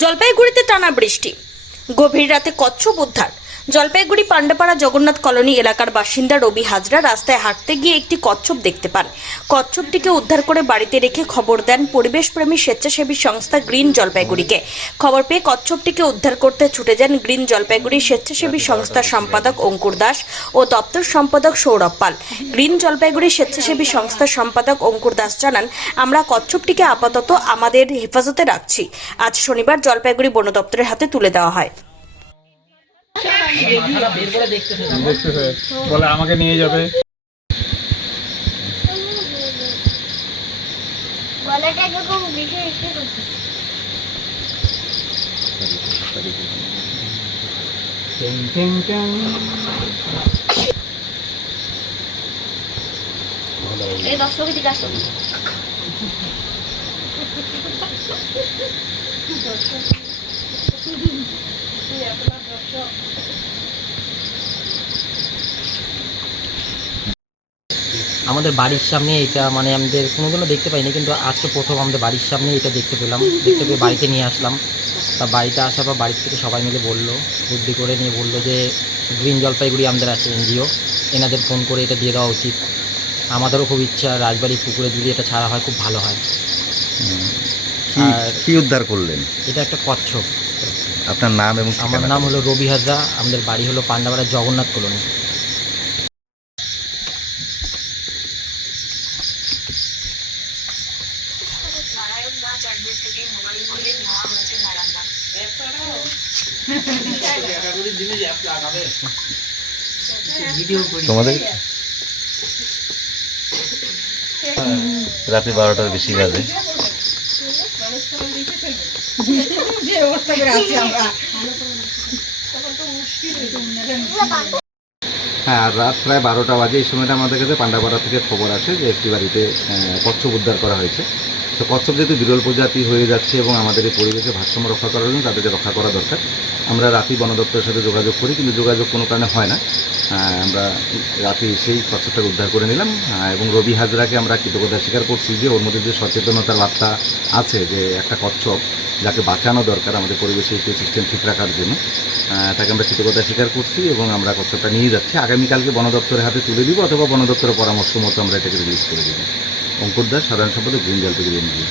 জলপাইগুড়িতে টানা বৃষ্টি, গভীর রাতে কচ্ছপ উদ্ধার। জলপাইগুড়ি পান্ডাপাড়া জগন্নাথ কলোনি এলাকার বাসিন্দা রবি হাজরা রাস্তায় হাঁটতে গিয়ে একটি কচ্ছপ দেখতে পান। কচ্ছপটিকে উদ্ধার করে বাড়িতে রেখে খবর দেন পরিবেশপ্রেমী স্বেচ্ছাসেবী সংস্থা গ্রিন জলপাইগুড়িকে। খবর পেয়ে কচ্ছপটিকে উদ্ধার করতে ছুটে যান গ্রিন জলপাইগুড়ি স্বেচ্ছাসেবী সংস্থার সম্পাদক অঙ্কুর দাস ও দপ্তর সম্পাদক সৌরভ পাল। গ্রিন জলপাইগুড়ি স্বেচ্ছাসেবী সংস্থার সম্পাদক অঙ্কুর দাস জানান, আমরা কচ্ছপটিকে আপাতত আমাদের হেফাজতে রাখছি। আজ শনিবার জলপাইগুড়ি বন দপ্তরের হাতে তুলে দেওয়া হয়। দেখতেছে বলে আমাকে নিয়ে যাবে। এই দর্শক দিকে আসো। আমাদের বাড়ির সামনে এটা মানে আমাদের কোনোদিনও দেখতে পাইনি, কিন্তু আজকে প্রথম আমাদের বাড়ির সামনে এটা দেখতে পেলাম। দেখতে পেয়ে বাড়িতে নিয়ে আসলাম। তা বাড়িতে আসার পর বাড়ির থেকে সবাই মিলে বললো, বুদ্ধি করে নিয়ে বললো যে গ্রিন জলপাইগুড়ি আমাদের আছে এনজিও, এনাদের ফোন করে এটা দিয়ে দেওয়া উচিত। আমাদেরও খুব ইচ্ছা রাজবাড়ির পুকুরে যদি এটা ছাড়া হয় খুব ভালো হয়। আর কি উদ্ধার করলেন? এটা একটা কচ্ছপ। আপনার নাম এবং আমার নাম হলো রবি হাজরা, আমাদের বাড়ি হলো পান্ডাপাড়া জগন্নাথ কলোনি। তোমাদের রাতে 12টার বেশি বাজে। হ্যাঁ, আর রাত প্রায় 12টা বাজে। এই সময়টা আমাদের কাছে পান্ডাপাড়া থেকে খবর আসে যে একটি বাড়িতে কচ্ছপ উদ্ধার করা হয়েছে। তো কচ্ছপ যেহেতু বিরল প্রজাতি হয়ে যাচ্ছে এবং আমাদের এই পরিবেশে ভারসাম্য রক্ষা করার জন্য তাদেরকে রক্ষা করা দরকার। আমরা রাতেই বন দপ্তরের সাথে যোগাযোগ করি, কিন্তু যোগাযোগ কোনো কারণে হয় না। আমরা রাতে এসেই কচ্ছপটাকে উদ্ধার করে নিলাম এবং রবি হাজরাকে আমরা কৃতজ্ঞতা স্বীকার করছি যে ওর মধ্যে যে সচেতনতার বার্তা আছে যে একটা কচ্ছপ যাকে বাঁচানো দরকার আমাদের পরিবেশে ইকোসিস্টেম ঠিক রাখার জন্য, তাকে আমরা কৃতজ্ঞতা স্বীকার করছি এবং আমরা কচ্ছপটা নিয়ে যাচ্ছি। আগামীকালকে বন দপ্তরের হাতে তুলে দিব অথবা বন দপ্তরের পরামর্শ মতো আমরা এটাকে রিলিজ করে দেব। অঙ্কুর দাস, সাধারণ সম্পাদক, গ্রিন জলপাইগুড়ি এনজিও।